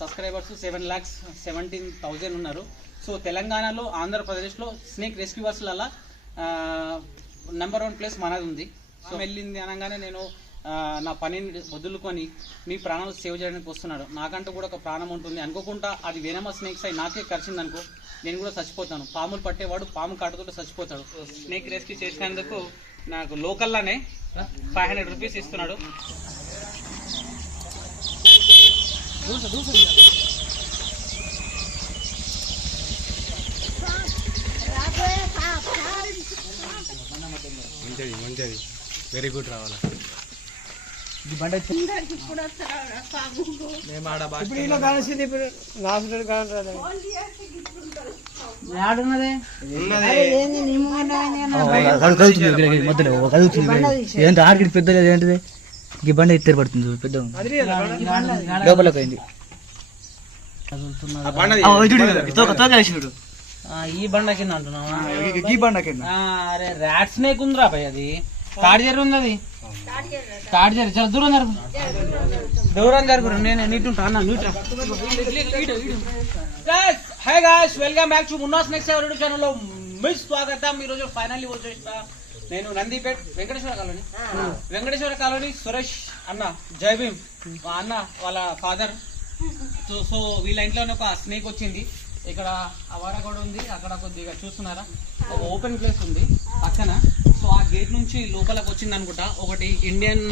Subscribers 7,17,000 ఉన్నారు. So తెలంగాణలో ఆంధ్రప్రదేశ్లో స్నేక్ రెస్క్యూవర్స్లలో నెంబర్ 1 ప్లేస్ మనది ఉంది. సో వెళ్ళింది అనగానే నేను నా పనిని వదులుకొని మీ ప్రాణాలు సేవ్ చేయడానికి వస్తున్నాడు. నాకంటూ కూడా ఒక ప్రాణం ఉంటుంది. అనుకోకుండా అది వెనమస్ స్నేక్స్ అయి నాకే కరిచింది అనుకో, నేను కూడా చచ్చిపోతాను. పాములు పట్టేవాడు పాము కాటుతో చచ్చిపోతాడు. స్నేక్ రెస్క్యూ చేసినందుకు నాకు లోకల్లోనే 500 రూపీస్ ఇస్తున్నాడు. మంచిది వెరీ గుడ్ రావాలా. ఆడికి పెద్ద ఏంటిది ఈ బండి ఎత్తే పడుతుంది పెద్ద లోపలికి అయింది. ఈ బండ కింద అంటున్నావా? ఈ బండ కింద అరే ర్యాట్ స్నేక్ ఉందిరా భయ్. అది తాడిజరి ఉంది. అది తాడిజరి చాలా దూరం జరుగురు. నేను నీటుంటా అన్న నీట. High guys, welcome back to Munna snakes YouTube channel లో మీ స్వాగతం. ఈ రోజు ఫైనల్లీ వచ్చేసిన నేను నందిపేట్ వెంకటేశ్వర కాలనీ సురేష్ అన్న జై భీమ్ అన్న వాళ్ళ ఫాదర్. సో వీళ్ళ ఇంట్లోనే ఒక స్నేక్ వచ్చింది. ఇక్కడ అవాడ కూడా ఉంది. అక్కడ కొద్దిగా చూస్తున్నారా ఒక ఓపెన్ ప్లేస్ ఉంది పక్కన. సో ఆ గేట్ నుంచి లోపలికి వచ్చింది అనుకుంటా. ఒకటి Indian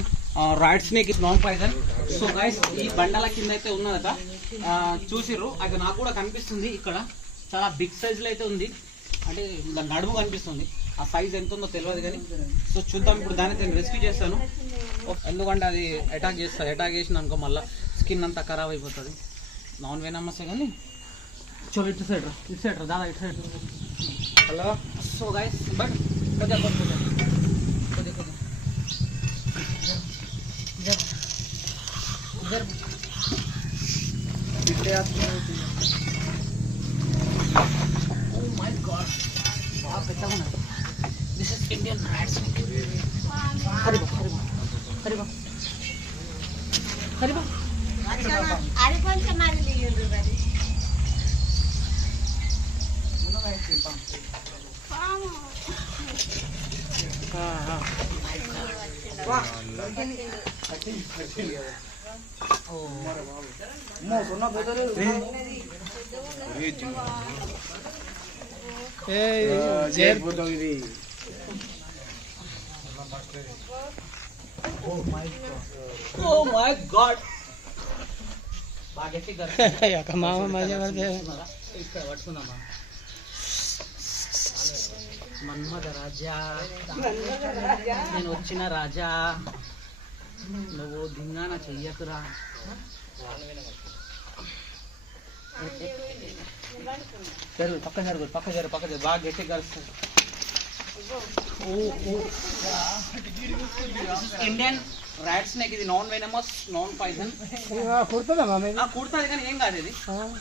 rod snake is non poison. So guys ఈ బండల కింద అయితే ఉన్నదట, చూసిర్రు. అది నాకు కూడా కనిపిస్తుంది. ఇక్కడ చాలా బిగ్ సైజ్ లో అయితే ఉంది. అంటే నడుము కనిపిస్తుంది. ఆ సైజ్ ఎంత ఉందో తెలియదు కానీ. సో చూద్దాం ఇప్పుడు దాన్ని నేను రెస్క్యూ చేస్తాను. ఎందుకంటే అది అటాక్ చేసింది అనుకో మళ్ళీ స్కిన్ అంతా ఖరాబ్ అయిపోతుంది. నాన్ వెనమసే కానీ. చలో ఇటు సైడ్ రా దాదా, ఇటు side. Hello. So guys but కొద్దిగా ఓ మై గాడ్, బాగా పెద్దగా ఉన్నది. This is Indian rat snake. హరిబా అది కొంచెం మరి దిగిండ్రు మరి. Oh my God. పట్టుకుందామా మన్మథ రాజా, నేను వచ్చిన రాజా, నువ్వు దింగాన చెయ్యకురా. పక్క జరుగు బాగా గట్టి కలుస్తుంది. Indian rat snake. ఇది నాన్ వెనమస్, నాన్ పాయిజన్. కుడుతుంది కానీ ఏం కాదు.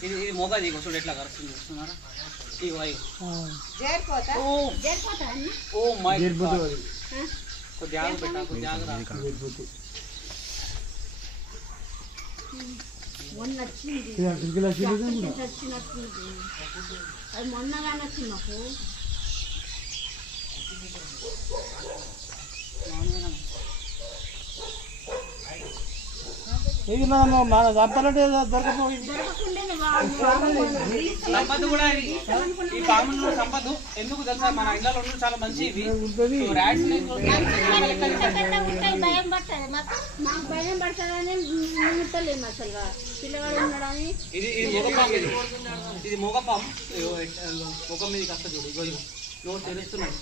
ఇది మొగది చూడు ఎట్లా కలుస్తుంది. చూస్తున్నారా? ఓ మై గాడ్, కొద్దిగా పెట్టా, కొద్దిగా మొన్న వచ్చింది. అది మొన్నగానే వచ్చింది మాకు. సంపద కూడా ఈ పాములు సంపద ఎందుకు తెలుసా? మన ఇంట్లో చాలా మంచి ఇవి రాట్ స్నేక్. భయం పడుతుంది మాకు, భయం పడుతుందని ముట్టలేము అసలు. పిల్లవాడు ఉన్నాడని. ఇది మొగపాము. ఇది మొగపాము. ముఖం మీద కష్ట చూడు. ఇగో నోరు తెరుస్తున్నది.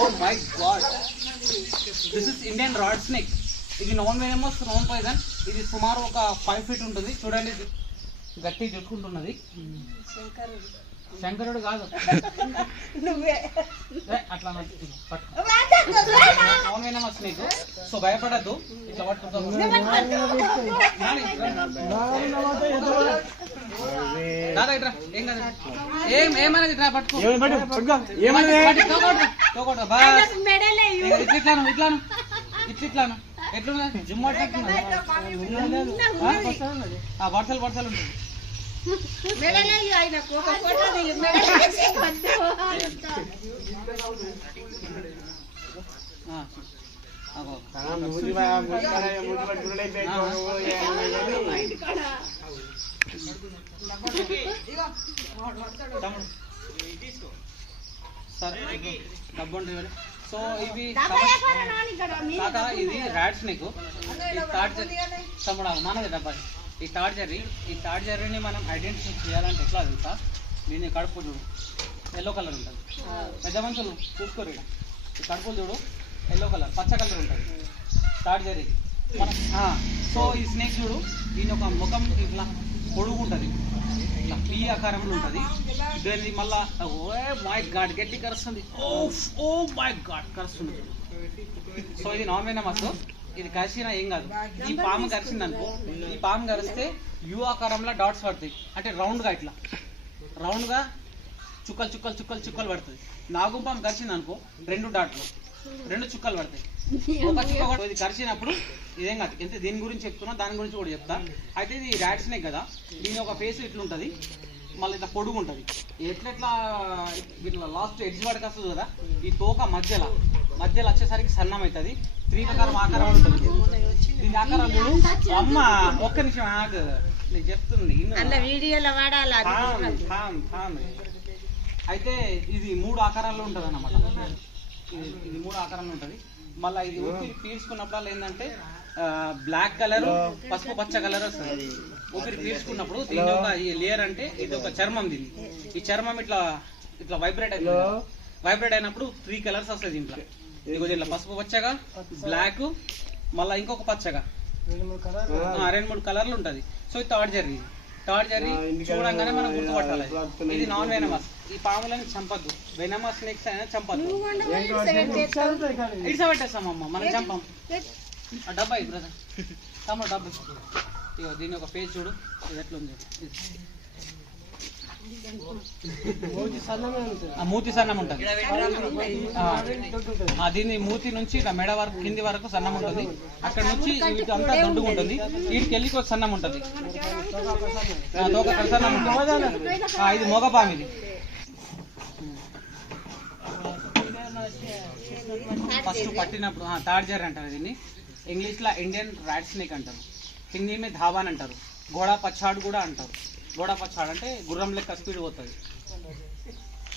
Oh my God, this is Indian rod snake. ఇది నాన్ వెనమస్, నాన్ పాయిజన్. ఇది సుమారు ఒక 5 feet ఉంటుంది. చూడండి గట్టి చుట్టుకుంటున్నది. శంకరుడు కాదు అట్లా నాన్ వెనమస్ స్నేక్. సో భయపడద్దు. ఇట్లా పట్టుకుంటాం. దాదా ఇట్రా ఏం కాదు ఏమన్నది ఇట్రా పట్టుకో తోకోట బస్ ఇట్లాను ఎట్లున్నది జిమ్ వర్షాలు ఉంటుంది సరే డబ్బు ఉంటుంది. సో ఇవి కాకా ఇది ర్యాట్ స్నేక్ తమ్ముడు మనది డబ్బా. ఈ థర్డ్ జర్రీని మనం ఐడెంటిఫై చేయాలంటే ఎట్లా తెలుసా, దీన్ని కడుపు చూడు ఎల్లో కలర్ ఉంటుంది. పెద్ద మనుషులు చూసుకోరు ఇక ఈ కడుపులు చూడు ఎల్లో కలర్ పచ్చ కలర్ ఉంటుంది థర్డ్ జర్రీ మనం. సో ఈ స్నేక్ చూడు దీని ఒక ముఖం ఇట్లా పొడుగు ఉంటుంది, ఇట్లా ఈ ఆకారంలో ఉంటుంది. దీన్ని మళ్ళా ఓ మై గాడ్ గట్టి కరుస్తుంది, ఓ మై గాడ్ కరుస్తుంది. సో ఇది నాన్ వెనమస్. ఇది కరిచినా ఏం కాదు. ఈ పాము కరిచింది అనుకో, ఈ పాము కరిస్తే యూ ఆకారంలో డాట్స్ పడతాయి, అంటే రౌండ్గా ఇట్లా రౌండ్గా చుక్కలు పడుతుంది. నాగుపాము కరిచింది అనుకో 2 డాట్లు 2 చుక్కలు పడతాయి. ఒక చుక్క ఇది కరిచినప్పుడు ఇదేం కాదు. ఎంత దీని గురించి చెప్తున్నా దాని గురించి కూడా చెప్తా. అయితే ఇది ర్యాట్ స్నేక్ కదా, దీని ఒక ఫేస్ ఇట్లుంటుంది, మళ్ళీ ఇట్లా పొడుగు ఉంటుంది. ఎట్లా ఇట్లా లాస్ట్ ఎడ్జ్ పడక వస్తుంది కదా, ఈ తోక మధ్యలో వచ్చేసరికి సన్నం అవుతుంది. 3 ప్రకారం ఆకారం ఉంటుంది. దీని ఆకారం చూడు. అమ్మ ఒక్క నిమిషం ఆగు, నేను చెప్తుంది అయితే ఇది 3 ఆకారాల్లో ఉంటుంది అన్నమాట. ఇది 3 ఆకారంలో ఉంటుంది. మళ్ళీ ఇది ఊపిరి పీల్చుకున్నప్పుడు ఏంటంటే బ్లాక్ కలర్ పసుపు పచ్చ కలర్ వస్తుంది. ఊపిరి పీల్చుకున్నప్పుడు దీని యొక్క ఈ లేయర్ అంటే ఇది ఒక చర్మం. దీన్ని ఈ చర్మం ఇట్లా వైబ్రేట్ అయినప్పుడు 3 కలర్స్ వస్తాయి దీంట్లో. ఇదిగో దీంట్లో పసుపు పచ్చగా, బ్లాక్, మళ్ళీ ఇంకొక పచ్చగా 2-3 కలర్లు ఉంటుంది. సో ఇది థర్డ్ జర్రీ చూడంగానే మనం గుర్తుపట్టాలి ఇది నాన్ వెనమస్. ఈ పాములని చంపద్దు, వెనమస్ స్నేక్స్ అయినా చంపద్దు. ఇడిసబెట్టేస్తామమ్మ మనం చంపం. ఆ డబ్బా ఇది బ్రదర్ తమ్ముడు డబ్బా. ఇగో దీని ఒక పేజ్ చూడు, ఇది ఎట్లుంది. మూతి సన్నం ఉంటుంది. దీని మూతి నుంచి ఇట్లా మెడ వరకు కింది వరకు సన్నం ఉంటుంది. అక్కడ నుంచి వీటి అంతా దొడ్డుగా ఉంటుంది. వీటికి వెళ్ళి ఒక సన్నం ఉంటుంది, తోక సన్నం ఉంటుంది. ఇది మొగపాము. ఇది ఫస్ట్ పట్టినప్పుడు థర్డ్ జర్రీ అంటారు దీన్ని. ఇంగ్లీష్లో ఇండియన్ ర్యాట్ స్నేక్ అంటారు, హిందీ మీద ధాబాన్ అంటారు, గోడా పచ్చాడు కూడా అంటారు. గోడా పచ్చాడు అంటే గుర్రం లెక్క స్పీడ్ పోతుంది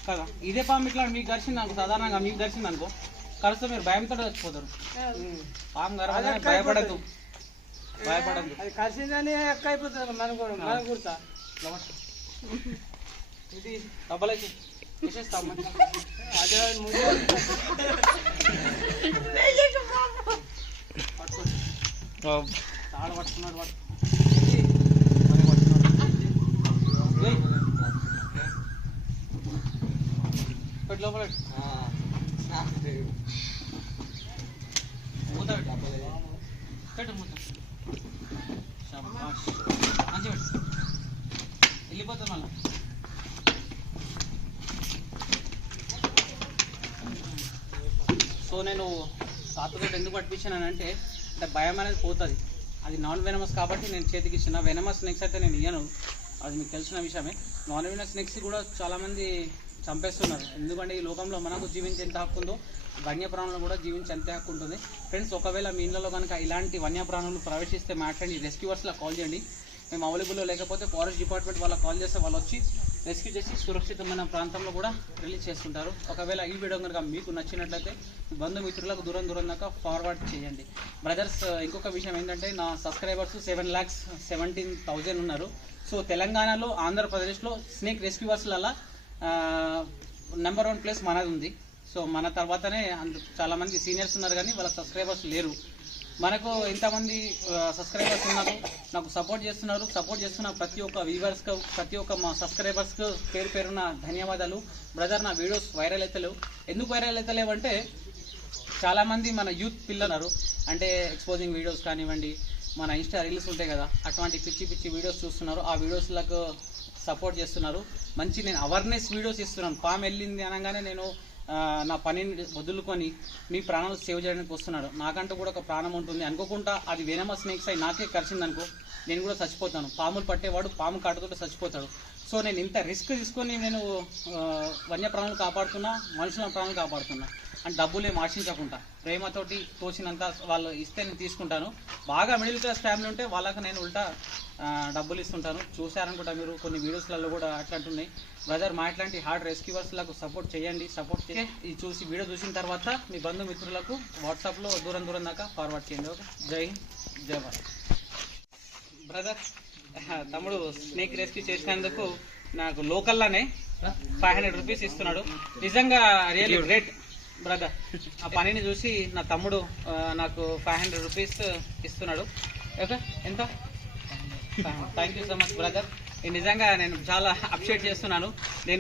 కదా. ఇదే పాము ఇట్లా మీకు గరిచింది అనుకో, సాధారణంగా మీకు గరిచింది అనుకో, కరిస్తే మీరు భయంతో చచ్చిపోతారు. పాము గర్భంగా భయపడద్దు. అది కలిసిందని ఎక్క అయిపోతుంది మన గుర్తా. ఇది డబ్బలకి వేసేస్తాం. అదే తాడు పట్టుకున్నాడు వాడు. లోపల మూత పెట్టు, మూత మంచిగా పెట్టు, వెళ్ళిపోతాను మళ్ళీ. సో నేను తాతతో ఎందుకు పట్టించానంటే భయం అనేది పోతుంది. అది నాన్ వెనమస్ కాబట్టి నేను చేతికి ఇచ్చిన. వెనమస్ స్నేక్స్ అయితే నేను ఇయ్యను, అది మీకు తెలిసిన విషయమే. నాన్ వెనమస్ స్నేక్స్ కూడా చాలామంది చంపేస్తున్నారు. ఎందుకంటే ఈ లోకంలో మనకు జీవించే ఎంత హక్కు ఉందో వన్యప్రాణులు కూడా జీవించే అంతే హక్కు ఉంటుంది. ఫ్రెండ్స్, ఒకవేళ మీ ఇళ్ళలో కనుక ఇలాంటి వన్యప్రాణులు ప్రవేశిస్తే మాట్లాడి రెస్క్యూవర్స్లో కాల్ చేయండి. మేము అవైలబుల్లో లేకపోతే ఫారెస్ట్ డిపార్ట్మెంట్ వాళ్ళకి కాల్ చేస్తే వాళ్ళు వచ్చి రెస్క్యూ చేసి సురక్షితమైన ప్రాంతంలో కూడా రిలీజ్ చేస్తుంటారు. ఒకవేళ ఈ వీడియో కనుక మీకు నచ్చినట్లయితే బంధుమిత్రులకు దూరం దాకా ఫార్వర్డ్ చేయండి. బ్రదర్స్, ఇంకొక విషయం ఏంటంటే నా సబ్స్క్రైబర్స్ 7,17,000 ఉన్నారు. సో తెలంగాణలో, ఆంధ్రప్రదేశ్లో స్నేక్ రెస్క్యూవర్స్లలో నెంబర్ 1 ప్లేస్ మనది ఉంది. సో మన తర్వాతనే చాలామంది సీనియర్స్ ఉన్నారు, కానీ వాళ్ళ సబ్స్క్రైబర్స్ లేరు. మనకు ఎంతమంది సబ్స్క్రైబర్స్ ఉన్నారు, నాకు సపోర్ట్ చేస్తున్న ప్రతి ఒక్క వ్యూవర్స్కు, ప్రతి ఒక్క మా సబ్స్క్రైబర్స్కు పేరున ధన్యవాదాలు. బ్రదర్, నా వీడియోస్ వైరల్ అవుతలేవు. ఎందుకు వైరల్ అవుతలేవంటే చాలామంది మన యూత్ పిల్లలు అంటే ఎక్స్పోజింగ్ వీడియోస్ కానివ్వండి, మన ఇన్స్టా రీల్స్ ఉంటాయి కదా, అటువంటి పిచ్చి వీడియోస్ చూస్తున్నారు. ఆ వీడియోస్లకు సపోర్ట్ చేస్తున్నారు. మంచి నేను అవేర్నెస్ వీడియోస్ ఇస్తున్నాను. పాము వెళ్ళింది అనగానే నేను నా పనిని వదులుకొని మీ ప్రాణాలు సేవ్ చేయడానికి వస్తున్నాడు. నాకంటూ కూడా ఒక ప్రాణం ఉంటుంది. అనుకోకుండా అది వెనమస్ స్నేక్స్ అయి నాకే కరిచింది అనుకో, నేను కూడా చచ్చిపోతాను. పాములు పట్టేవాడు పాము కాటుతో చచ్చిపోతాడు. సో నేను ఇంత రిస్క్ తీసుకొని నేను వన్య ప్రాణాలు కాపాడుతున్నా, మనుషుల ప్రాణాలు కాపాడుతున్నా. అండ్ డబ్బులు ఏం ఆశించకుండా ప్రేమతోటి తోచినంత వాళ్ళు ఇస్తే నేను తీసుకుంటాను. బాగా మిడిల్ క్లాస్ ఫ్యామిలీ ఉంటే వాళ్ళకి నేను ఉల్టా డబ్బులు ఇస్తుంటాను. చూశారనుకుంటా మీరు కొన్ని వీడియోస్లలో కూడా అట్లాంటున్నాయి. బ్రదర్ మా ఇట్లాంటి హార్డ్ రెస్క్యూవర్స్లకు సపోర్ట్ చేయండి. సపోర్ట్ చేసి ఇది చూసి వీడియో చూసిన తర్వాత మీ బంధుమిత్రులకు వాట్సాప్లో దూరం దూరం దాకా ఫార్వర్డ్ చేయండి. ఓకే, జై హింద్, జై భారత్. బ్రదర్ తమ్ముడు స్నేక్ రెస్క్యూ చేసినందుకు నాకు లోకల్లోనే 500 రూపీస్ ఇస్తున్నాడు. నిజంగా రియల్లీ గ్రేట్ బ్రదర్. ఆ పనిని చూసి నా తమ్ముడు నాకు 500 రూపీస్ ఇస్తున్నాడు. ఓకే, ఎంత? Thank you so much brother. నిజంగా నేను చాలా అప్రిషియేట్ చేస్తున్నాను. నేను